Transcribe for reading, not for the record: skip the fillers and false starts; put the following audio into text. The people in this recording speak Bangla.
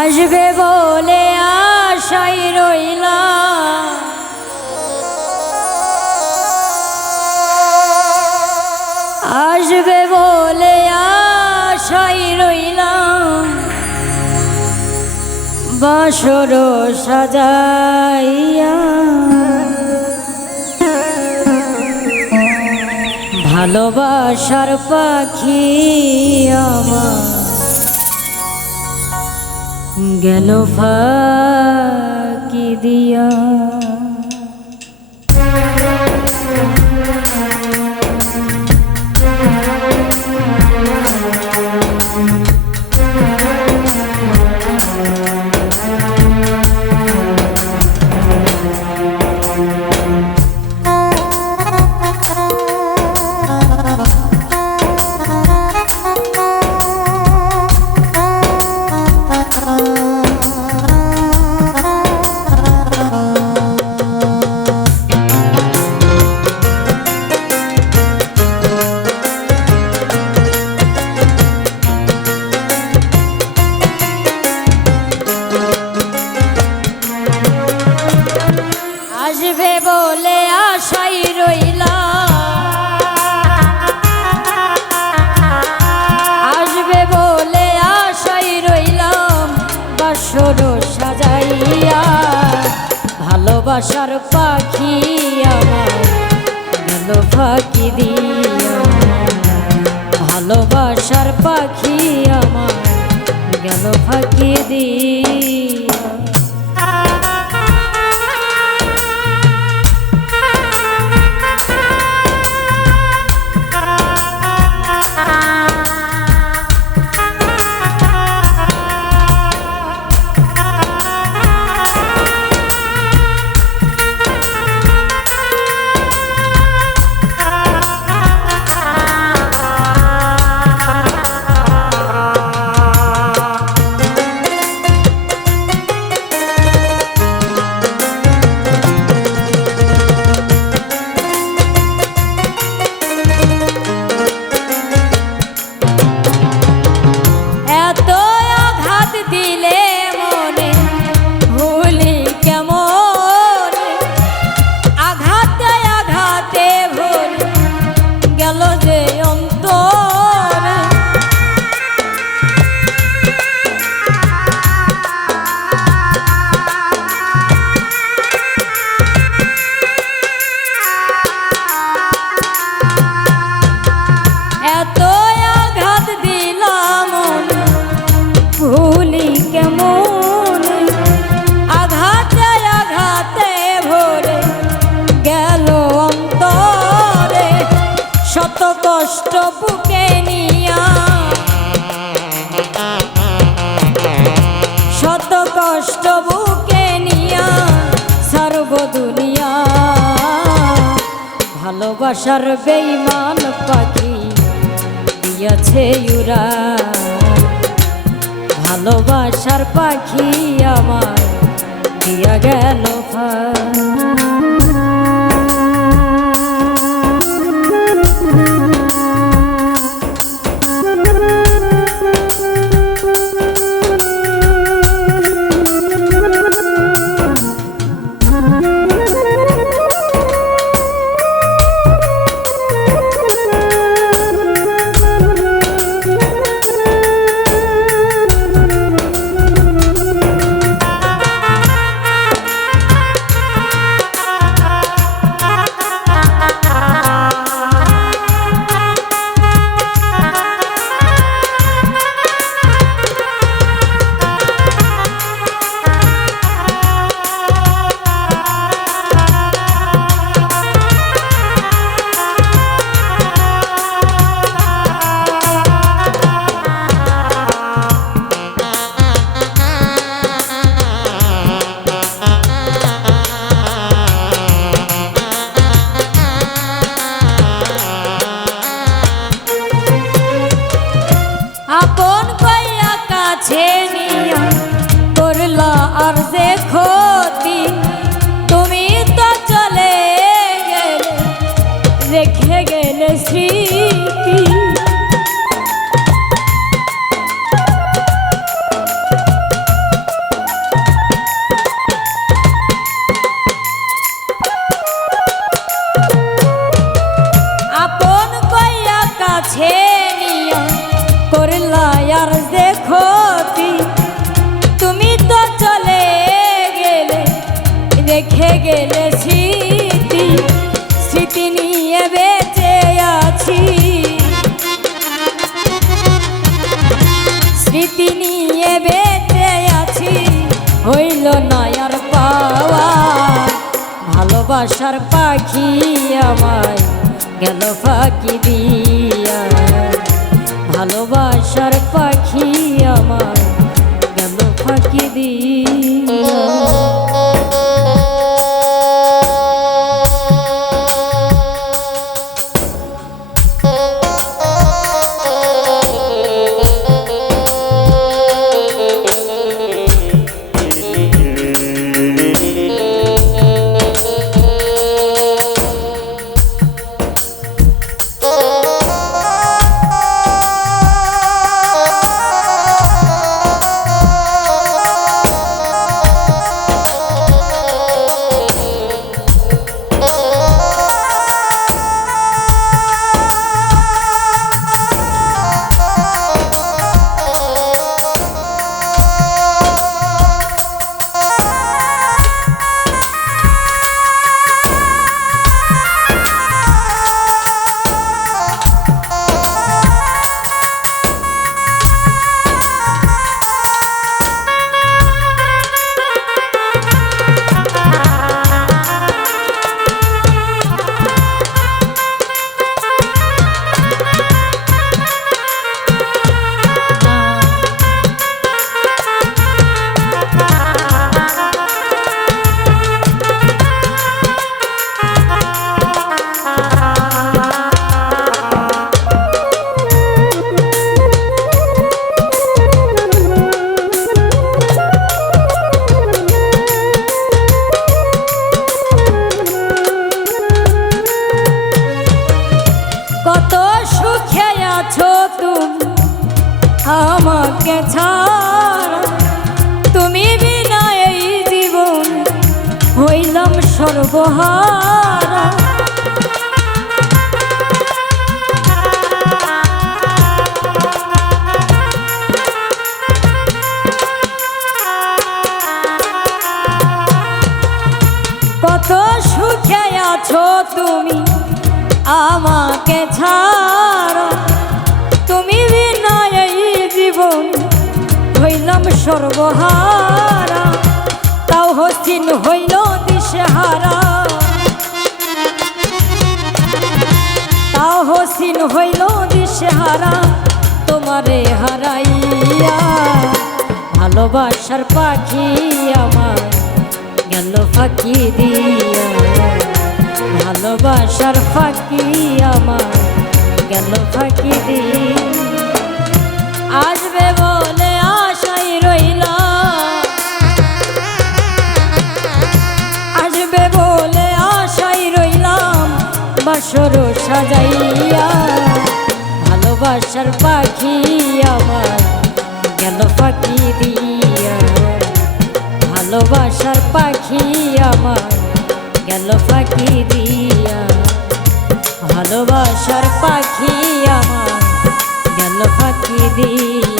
আসবে বলে আশায় রইলাম, আসবে বলে আশায় রইলাম, বাসর সাজাইয়া ভালোবাসার পাখি আমার গেল ফাঁকি দিয়া। আসবে বলে আশাই রইলাম, আসবে বলে আশাই রইলাম, বাসর সাজাইয়া ভালোবাসার পাখি আমার গেল ফাঁকি দিয়া। ভালোবাসার পাখি আমার গেল ফাঁকি দিয়া। কষ্ট বুকে নিয়া, শত কষ্ট বুকে নিয়া সর্ব দুনিয়া ভালোবাসার বেঈমান পাখি দিয়াছে উড়া। ভালোবাসার পাখি আমার দিয়া গেল গেলে স্মৃতি স্মৃতি নিয়ে বেঁচে আছি, স্মৃতি নিয়ে বেঁচে আছি, হইল না আর পাওয়া। ভালোবাসার পাখি আমায় গেল ফাঁকি দিয়া, ভালোবাসার পাখি আমায় গেল ফাঁকি দিয়া। আমাকে ছাড়া, তুমি বিনা এই জীবন হইলাম সর্বহারা। কত সুখে আছো তুমি আমাকে ছাড়া, তুমি বিনা এই জীবন হইলাম সর্বহারা। তাও হসিন হইল দিশেহারা, তাও হসিন হইল দিশেহারা, তোমারে হারাইয়া। ভালোবাসার পাখি আমার গেল ফাঁকি দিয়া, ভালোবাসার ফাঁকি আমার গেল ফাঁকি দিয়া। আসবে বলে আশাই রইলাম, আসবে বলে আশাই রইলাম, বাসর সাজাইয়া। ভালোবাসার পাখি আমার গেল ফাঁকি দিয়া, ভালোবাসার পাখি আমার গেল ফাঁকি দিয়া, ভালোবাসার পাখি আমার গেল ফাঁকি দিয়া।